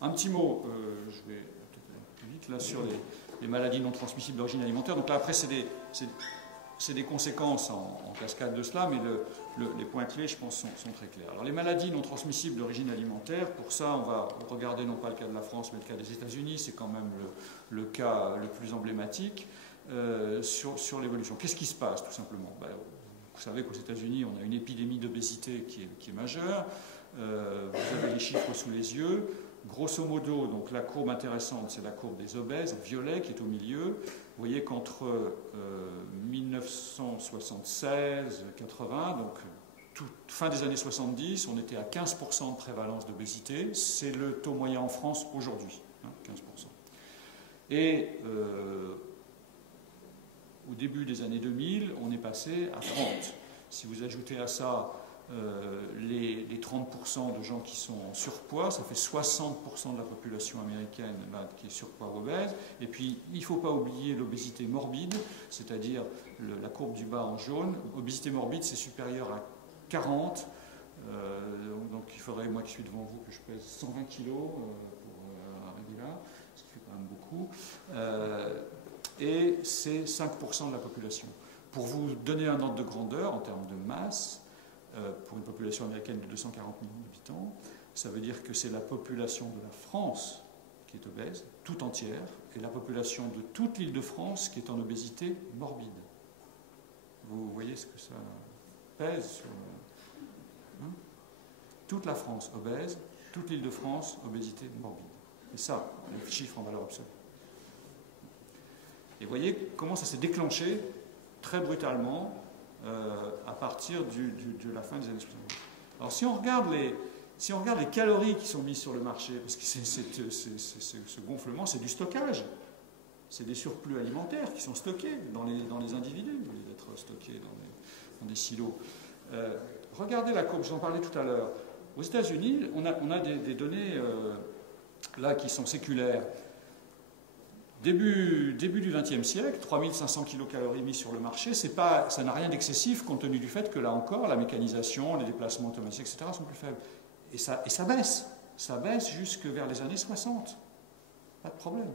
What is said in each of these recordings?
Un petit mot, je vais peut-être aller un peu plus vite, là, sur les maladies non transmissibles d'origine alimentaire. Donc là, après, c'est des conséquences en cascade de cela, mais les points clés, je pense, sont très clairs. Alors, les maladies non transmissibles d'origine alimentaire, pour ça, on va regarder non pas le cas de la France, mais le cas des États-Unis. C'est quand même le cas le plus emblématique sur l'évolution. Qu'est-ce qui se passe, tout simplement? Vous savez qu'aux États-Unis, on a une épidémie d'obésité qui est majeure. Vous avez les chiffres sous les yeux. Grosso modo, donc la courbe intéressante, c'est la courbe des obèses, en violet, qui est au milieu. Vous voyez qu'entre 1976 et 80, donc fin des années 70, on était à 15% de prévalence d'obésité. C'est le taux moyen en France aujourd'hui, 15%. Et au début des années 2000, on est passé à 30%. Si vous ajoutez à ça les 30% de gens qui sont en surpoids, ça fait 60% de la population américaine là, qui est surpoids ou obèse. Et puis, il ne faut pas oublier l'obésité morbide, c'est-à-dire la courbe du bas en jaune. Obésité morbide, c'est supérieur à 40. Donc, il faudrait, moi qui suis devant vous, que je pèse 120 kg pour arriver là, ce qui fait quand même beaucoup. Et c'est 5% de la population. Pour vous donner un ordre de grandeur en termes de masse, pour une population américaine de 240 millions d'habitants, ça veut dire que c'est la population de la France qui est obèse, tout entière, et la population de toute l'île de France qui est en obésité morbide. Vous voyez ce que ça pèse sur toute la France obèse, toute l'île de France obésité morbide. Et ça, le chiffre en valeur absolue. Et vous voyez comment ça s'est déclenché très brutalement à partir de la fin des années 70. Alors si on regarde les calories qui sont mises sur le marché, parce que ce gonflement, c'est du stockage, c'est des surplus alimentaires qui sont stockés dans les individus, au lieu d'être stockés dans des silos. Regardez la courbe, j'en parlais tout à l'heure. Aux États-Unis, on a des données là qui sont séculaires. Début du XXe siècle, 3500 kilocalories mises sur le marché, ça n'a rien d'excessif compte tenu du fait que là encore, la mécanisation, les déplacements automatiques, etc. sont plus faibles. Et ça baisse. Ça baisse jusque vers les années 60. Pas de problème.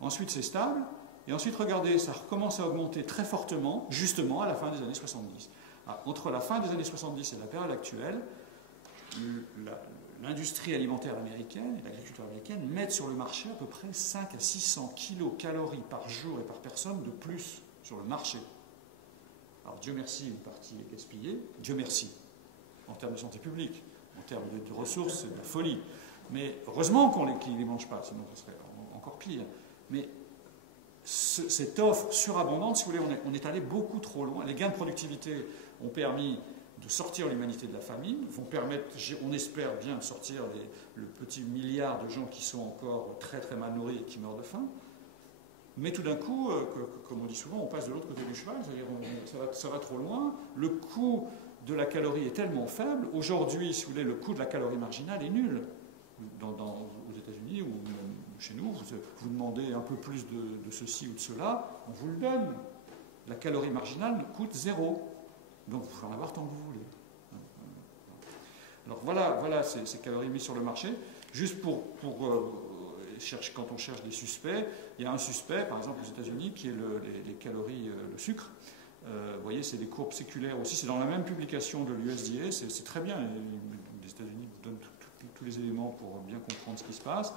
Ensuite, c'est stable. Et ensuite, regardez, ça recommence à augmenter très fortement, justement, à la fin des années 70. Alors, entre la fin des années 70 et la période actuelle, l'industrie alimentaire américaine et l'agriculture américaine mettent sur le marché à peu près 5 à 600 kilocalories par jour et par personne de plus sur le marché. Alors Dieu merci, une partie est gaspillée, Dieu merci, en termes de santé publique, en termes de ressources, c'est de la folie. Mais heureusement qu'ils ne les mangent pas, sinon ce serait encore pire. Mais cette offre surabondante, si vous voulez, on est allé beaucoup trop loin. Les gains de productivité ont permis de sortir l'humanité de la famine, vont permettre, on espère bien, de sortir le petit milliard de gens qui sont encore très très mal nourris et qui meurent de faim. Mais tout d'un coup, comme on dit souvent, on passe de l'autre côté du cheval, c'est-à-dire ça va trop loin. Le coût de la calorie est tellement faible. Aujourd'hui, si vous voulez, le coût de la calorie marginale est nul. Aux États-Unis ou même chez nous, vous demandez un peu plus de ceci ou de cela, on vous le donne. La calorie marginale coûte 0. Donc vous pouvez en avoir tant que vous voulez. Alors voilà ces calories mises sur le marché. Juste quand on cherche des suspects, il y a un suspect, par exemple aux États-Unis, qui est les calories, le sucre. Vous voyez, c'est des courbes séculaires aussi. C'est dans la même publication de l'USDA. C'est très bien. Les États-Unis vous donnent tous les éléments pour bien comprendre ce qui se passe.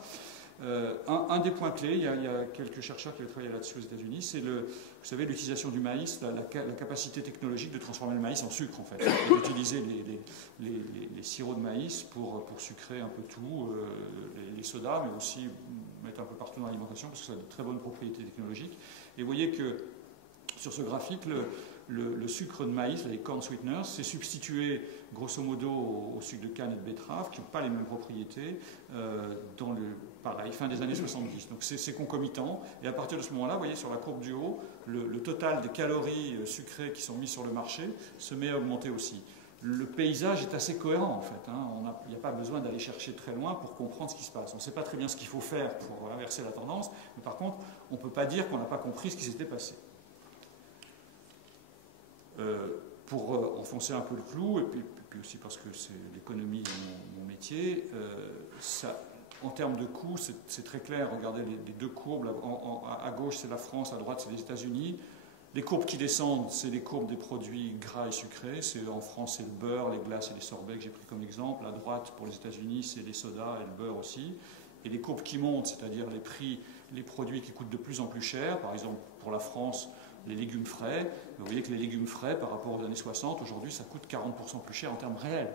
Un des points clés, il y a quelques chercheurs qui avaient travaillé là-dessus aux États-Unis, c'est vous savez, l'utilisation du maïs, la capacité technologique de transformer le maïs en sucre, en fait, et d'utiliser les sirops de maïs pour sucrer un peu tout, les sodas, mais aussi mettre un peu partout dans l'alimentation, parce que ça a de très bonnes propriétés technologiques. Et vous voyez que sur ce graphique, le sucre de maïs, les corn sweeteners, c'est substitué grosso modo au sucre de canne et de betterave, qui n'ont pas les mêmes propriétés, pareil, fin des années 70. Donc c'est concomitant, et à partir de ce moment-là, vous voyez sur la courbe du haut, le total des calories sucrées qui sont mises sur le marché se met à augmenter aussi. Le paysage est assez cohérent en fait, hein. Il n'y a pas besoin d'aller chercher très loin pour comprendre ce qui se passe. On ne sait pas très bien ce qu'il faut faire pour inverser la tendance, mais par contre, on ne peut pas dire qu'on n'a pas compris ce qui s'était passé. Pour enfoncer un peu le clou, et puis aussi parce que c'est l'économie mon métier, en termes de coûts, c'est très clair. Regardez les deux courbes. À gauche, c'est la France, à droite, c'est les États-Unis. Les courbes qui descendent, c'est les courbes des produits gras et sucrés. En France, c'est le beurre, les glaces et les sorbets que j'ai pris comme exemple. À droite, pour les États-Unis, c'est les sodas et le beurre aussi. Et les courbes qui montent, c'est-à-dire les produits qui coûtent de plus en plus cher, par exemple pour la France, les légumes frais. Vous voyez que les légumes frais, par rapport aux années 60, aujourd'hui, ça coûte 40% plus cher en termes réels.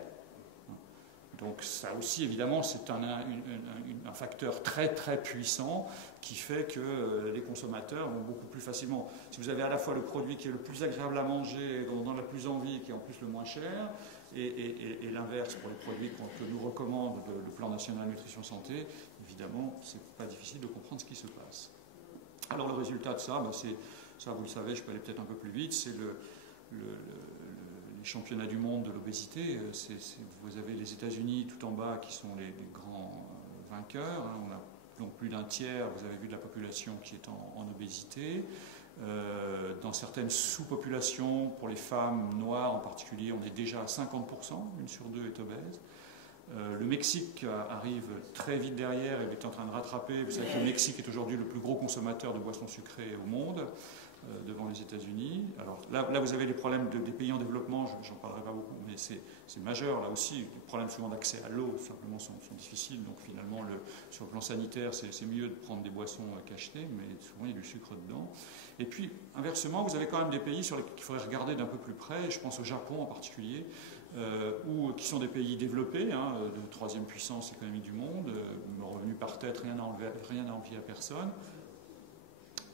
Donc ça aussi, évidemment, c'est un facteur très très puissant qui fait que les consommateurs vont beaucoup plus facilement. Si vous avez à la fois le produit qui est le plus agréable à manger, dont on a la plus envie, qui est en plus le moins cher, et l'inverse pour les produits que nous recommande le Plan national nutrition santé, évidemment, c'est pas difficile de comprendre ce qui se passe. Alors le résultat de ça, ça vous le savez, je peux aller peut-être un peu plus vite, c'est les championnats du monde de l'obésité. Vous avez les États-Unis tout en bas qui sont les grands vainqueurs. On a donc plus d'un tiers, vous avez vu, de la population qui est en obésité. Dans certaines sous-populations, pour les femmes noires en particulier, on est déjà à 50%, 1 sur 2 est obèse. Le Mexique arrive très vite derrière et est en train de rattraper. Vous savez que le Mexique est aujourd'hui le plus gros consommateur de boissons sucrées au monde, devant les États-Unis. Alors là, vous avez les problèmes des pays en développement, j'en parlerai pas beaucoup, mais c'est majeur là aussi. Les problèmes souvent d'accès à l'eau simplement sont difficiles, donc finalement sur le plan sanitaire c'est mieux de prendre des boissons cachetées, mais souvent il y a du sucre dedans. Et puis inversement, vous avez quand même des pays sur lesquels il faudrait regarder d'un peu plus près, je pense au Japon en particulier, qui sont des pays développés, de troisième puissance économique du monde, revenu par tête, rien à envier à personne,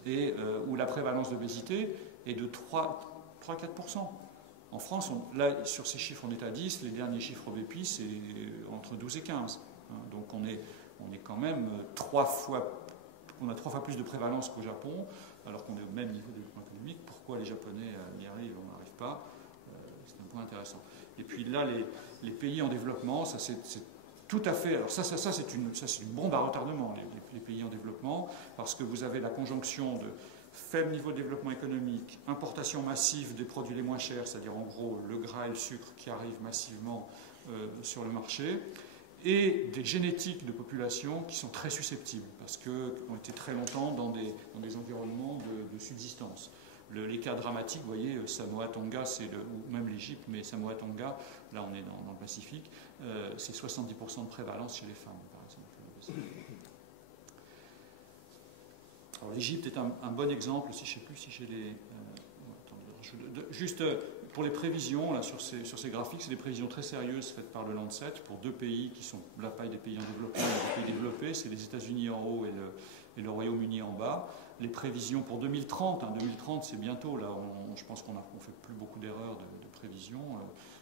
et où la prévalence d'obésité est de 3-4%. En France, là, sur ces chiffres, on est à 10, les derniers chiffres BPI, c'est entre 12 et 15. Donc on est quand même on a 3 fois plus de prévalence qu'au Japon, alors qu'on est au même niveau de développement économique. Pourquoi les Japonais y arrivent, on n'arrive pas? C'est un point intéressant. Et puis là, les pays en développement, ça c'est tout à fait. Alors ça c'est une bombe à retardement, les pays en développement, parce que vous avez la conjonction de faible niveau de développement économique, importation massive des produits les moins chers, c'est-à-dire en gros le gras et le sucre qui arrivent massivement sur le marché, et des génétiques de population qui sont très susceptibles, parce qu'ils ont été très longtemps dans des environnements de subsistance. Les cas dramatiques, vous voyez, Samoa Tonga, ou même l'Égypte, mais Samoa Tonga, là on est dans le Pacifique, c'est 70% de prévalence chez les femmes, par exemple. Alors l'Égypte est un bon exemple, si je ne sais plus si j'ai les... juste pour les prévisions, là, sur ces graphiques, c'est des prévisions très sérieuses faites par le Lancet pour 2 pays qui sont la paille des pays en développement et des pays développés, c'est les États-Unis en haut et le Royaume-Uni en bas. Les prévisions pour 2030, 2030 c'est bientôt, là je pense qu'on ne fait plus beaucoup d'erreurs de prévision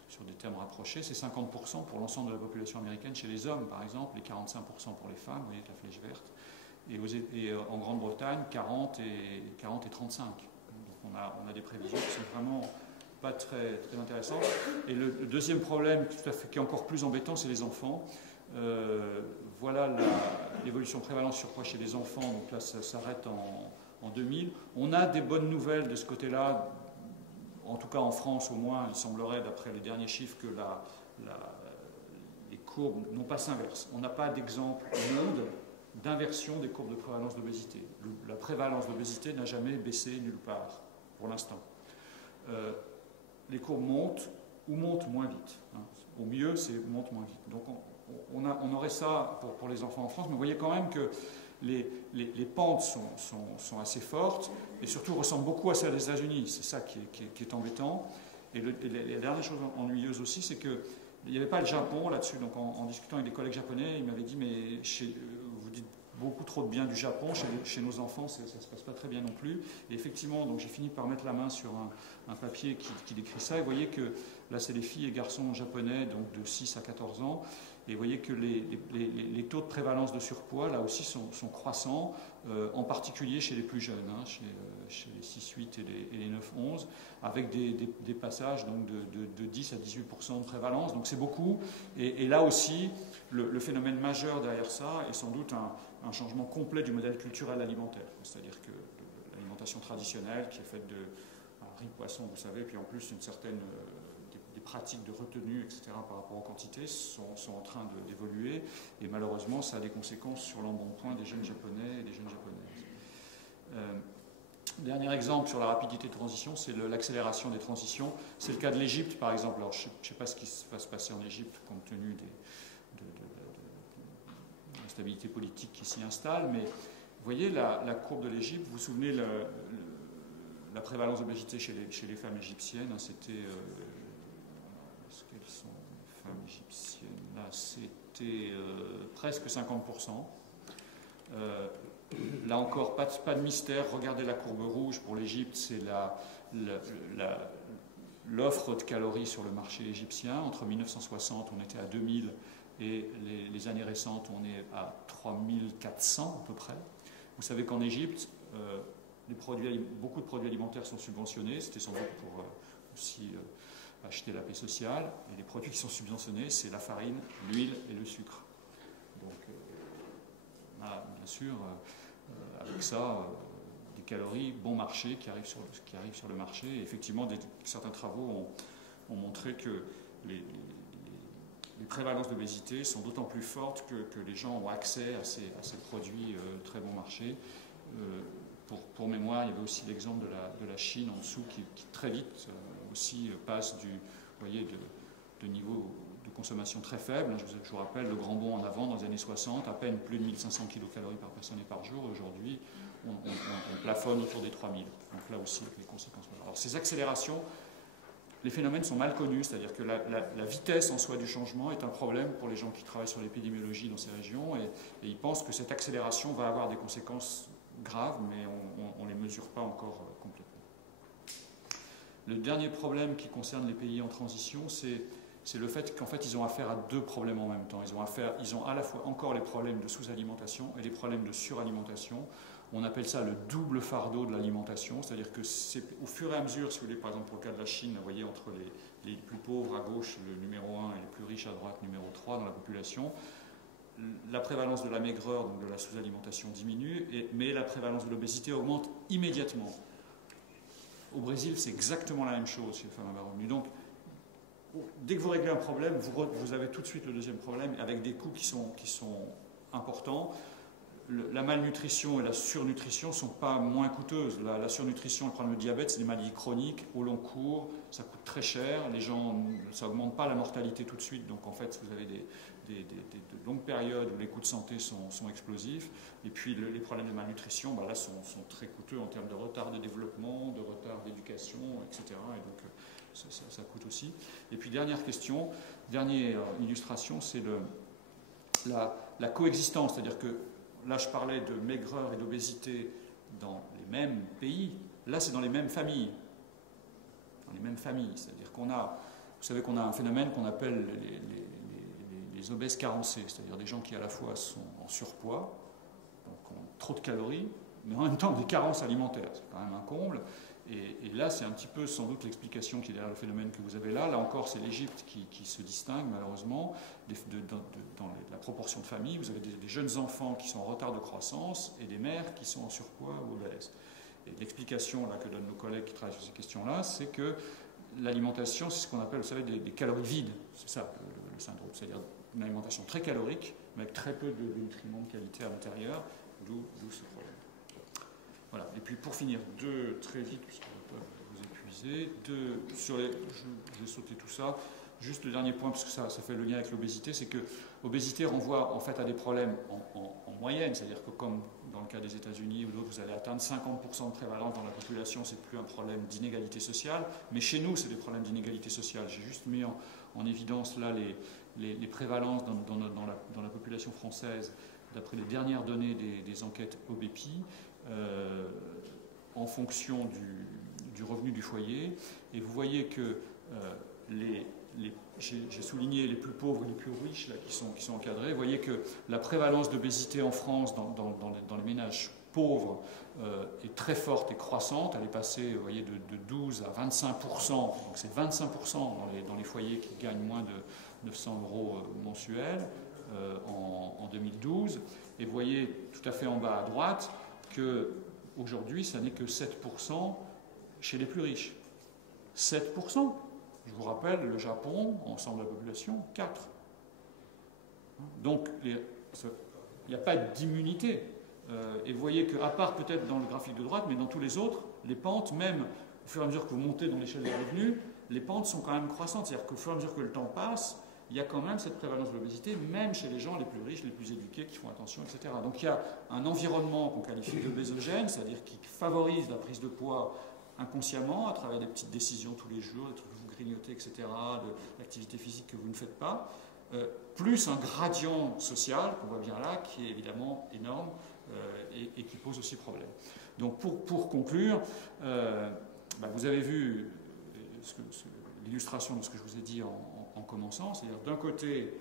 sur des termes rapprochés, c'est 50% pour l'ensemble de la population américaine chez les hommes par exemple, et 45% pour les femmes, vous voyez avec la flèche verte, et en Grande-Bretagne 40 et 35. Donc on a des prévisions qui sont vraiment pas très, très intéressantes. Et le deuxième problème qui est encore plus embêtant, c'est les enfants. Voilà l'évolution prévalence surpoids chez les enfants, donc là ça s'arrête en 2000. On a des bonnes nouvelles de ce côté-là, en tout cas en France au moins, il semblerait d'après les derniers chiffres que les courbes n'ont pas s'inversent. On n'a pas d'exemple au monde d'inversion des courbes de prévalence d'obésité. La prévalence d'obésité n'a jamais baissé nulle part, pour l'instant. Les courbes montent ou montent moins vite. Au mieux, c'est montent moins vite. Donc on aurait ça pour les enfants en France, mais vous voyez quand même que les pentes sont assez fortes et surtout ressemblent beaucoup à celles des États-Unis. C'est ça qui est embêtant. Et la dernière chose ennuyeuse aussi, c'est qu'il n'y avait pas le Japon là-dessus. Donc en discutant avec des collègues japonais, ils m'avaient dit mais vous dites beaucoup trop de bien du Japon, chez nos enfants ça ne se passe pas très bien non plus. Et effectivement, donc j'ai fini par mettre la main sur un papier qui décrit ça. Et vous voyez que là c'est des filles et garçons japonais donc de 6 à 14 ans. Et vous voyez que les taux de prévalence de surpoids, là aussi, sont croissants, en particulier chez les plus jeunes, chez les 6-8 et les 9-11, avec des passages donc, de 10 à 18% de prévalence. Donc c'est beaucoup. Et là aussi, le phénomène majeur derrière ça est sans doute un changement complet du modèle culturel alimentaire. C'est-à-dire que l'alimentation traditionnelle, qui est faite de riz, poisson, vous savez, puis en plus une certaine... des pratiques de retenue, etc., par rapport aux quantités, sont en train d'évoluer. Et malheureusement, ça a des conséquences sur l'embonpoint des jeunes Japonais et des jeunes Japonaises. Dernier exemple sur la rapidité de transition, c'est l'accélération des transitions. C'est le cas de l'Égypte, par exemple. Alors, je ne sais pas ce qui va se passer en Égypte, compte tenu de l'instabilité politique qui s'y installe, mais vous voyez la courbe de l'Égypte, vous vous souvenez la prévalence d'obésité chez les femmes égyptiennes, hein, c'était... est-ce qu'elles sont les femmes égyptiennes? Là, c'était presque 50%. Là encore, pas de mystère. Regardez la courbe rouge pour l'Égypte, c'est l'offre de calories sur le marché égyptien. Entre 1960, on était à 2000 et les années récentes, on est à 3400 à peu près. Vous savez qu'en Égypte, beaucoup de produits alimentaires sont subventionnés. C'était sans doute pour aussi acheter la paix sociale. Et les produits qui sont subventionnés, c'est la farine, l'huile et le sucre. Donc, on a bien sûr, avec ça, des calories bon marché qui arrivent sur le marché. Et effectivement, certains travaux ont montré que les prévalences d'obésité sont d'autant plus fortes que les gens ont accès à ces produits très bon marché. Pour mémoire, il y avait aussi l'exemple de la Chine en dessous qui très vite aussi passe de niveau de consommation très faible. Je vous rappelle le grand bond en avant dans les années 60, à peine plus de 1500 kcal par personne et par jour. Aujourd'hui, on plafonne autour des 3000. Donc là aussi, les conséquences. Alors ces accélérations, les phénomènes sont mal connus, c'est-à-dire que la vitesse en soi du changement est un problème pour les gens qui travaillent sur l'épidémiologie dans ces régions, et ils pensent que cette accélération va avoir des conséquences graves, mais on ne les mesure pas encore complètement. Le dernier problème qui concerne les pays en transition, c'est le fait qu'en fait, ils ont affaire à deux problèmes en même temps. Ils ont à la fois encore les problèmes de sous-alimentation et les problèmes de suralimentation. On appelle ça le double fardeau de l'alimentation, c'est-à-dire que au fur et à mesure, si vous voulez, par exemple pour le cas de la Chine, vous voyez entre les plus pauvres à gauche, le numéro 1, et les plus riches à droite, numéro 3 dans la population, la prévalence de la maigreur, donc de la sous-alimentation, diminue, mais la prévalence de l'obésité augmente immédiatement. Au Brésil, c'est exactement la même chose chez les femmes à bas revenus. Donc, dès que vous réglez un problème, vous avez tout de suite le deuxième problème, avec des coûts qui sont importants. La malnutrition et la surnutrition ne sont pas moins coûteuses. La surnutrition, le problème de diabète, c'est des maladies chroniques, au long cours, ça coûte très cher, ça n'augmente pas la mortalité tout de suite, donc en fait vous avez de longues périodes où les coûts de santé sont explosifs, et puis les problèmes de malnutrition là, sont très coûteux en termes de retard de développement, de retard d'éducation, etc. Et donc ça coûte aussi. Et puis dernière illustration, c'est la coexistence, c'est-à-dire que là, je parlais de maigreur et d'obésité dans les mêmes pays. Là, c'est dans les mêmes familles. Dans les mêmes familles. C'est-à-dire vous savez qu'on a un phénomène qu'on appelle les obèses carencés, c'est-à-dire des gens qui à la fois sont en surpoids, donc ont trop de calories, mais en même temps des carences alimentaires. C'est quand même un comble. Et là, c'est un petit peu sans doute l'explication qui est derrière le phénomène que vous avez là. Là encore, c'est l'Égypte qui se distingue malheureusement dans la proportion de familles. Vous avez des jeunes enfants qui sont en retard de croissance et des mères qui sont en surpoids ou obèses. Et l'explication que donnent nos collègues qui travaillent sur ces questions-là, c'est que l'alimentation, c'est ce qu'on appelle, vous savez, des calories vides. C'est ça le syndrome, c'est-à-dire une alimentation très calorique, mais avec très peu de nutriments de qualité à l'intérieur, d'où ce problème. Voilà. Et puis pour finir, très vite, puisqu'on ne va pas vous épuiser, je vais sauter tout ça. Juste le dernier point, parce que ça fait le lien avec l'obésité, c'est que l'obésité renvoie en fait à des problèmes en moyenne, c'est-à-dire que comme dans le cas des États-Unis ou d'autres, vous allez atteindre 50% de prévalence dans la population, c'est plus un problème d'inégalité sociale, mais chez nous, c'est des problèmes d'inégalité sociale. J'ai juste mis en évidence là les prévalences dans la population française, d'après les dernières données des enquêtes OBEPI, en fonction du revenu du foyer, et vous voyez que j'ai souligné les plus pauvres et les plus riches là, qui sont encadrés. Vous voyez que la prévalence d'obésité en France dans les ménages pauvres est très forte et croissante. Elle est passée, vous voyez, de 12 à 25%. Donc c'est 25% dans les foyers qui gagnent moins de 900 € mensuels en 2012. Et vous voyez tout à fait en bas à droite qu'aujourd'hui, ça n'est que 7% chez les plus riches. 7%. Je vous rappelle, le Japon, ensemble de la population, 4. Donc, il n'y a pas d'immunité. Et vous voyez qu'à part peut-être dans le graphique de droite, mais dans tous les autres, les pentes, même au fur et à mesure que vous montez dans l'échelle des revenus, les pentes sont quand même croissantes. C'est-à-dire qu'au fur et à mesure que le temps passe, il y a quand même cette prévalence de l'obésité, même chez les gens les plus riches, les plus éduqués, qui font attention, etc. Donc il y a un environnement qu'on qualifie d'obésogène, c'est-à-dire qui favorise la prise de poids inconsciemment, à travers des petites décisions tous les jours, des trucs que vous grignotez, etc., de l'activité physique que vous ne faites pas, plus un gradient social, qu'on voit bien là, qui est évidemment énorme et qui pose aussi problème. Donc pour conclure, vous avez vu l'illustration de ce que je vous ai dit en commençant, c'est-à-dire d'un côté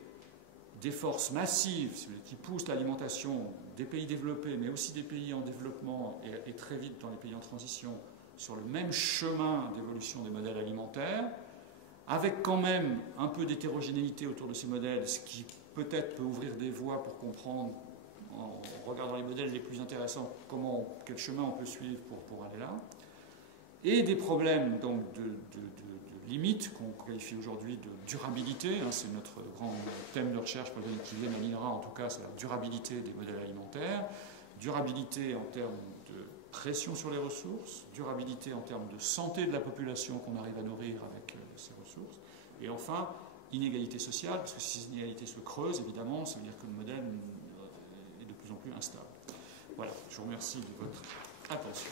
des forces massives qui poussent l'alimentation des pays développés, mais aussi des pays en développement et très vite dans les pays en transition, sur le même chemin d'évolution des modèles alimentaires, avec quand même un peu d'hétérogénéité autour de ces modèles, ce qui peut-être peut ouvrir des voies pour comprendre, en regardant les modèles les plus intéressants, quel chemin on peut suivre pour aller là, et des problèmes donc de limites qu'on qualifie aujourd'hui de durabilité, c'est notre grand thème de recherche pour les années qui viennent à l'INRA, en tout cas c'est la durabilité des modèles alimentaires, durabilité en termes de pression sur les ressources, durabilité en termes de santé de la population qu'on arrive à nourrir avec ces ressources, et enfin inégalité sociale, parce que si ces inégalités se creusent, évidemment, ça veut dire que le modèle est de plus en plus instable. Voilà, je vous remercie de votre attention.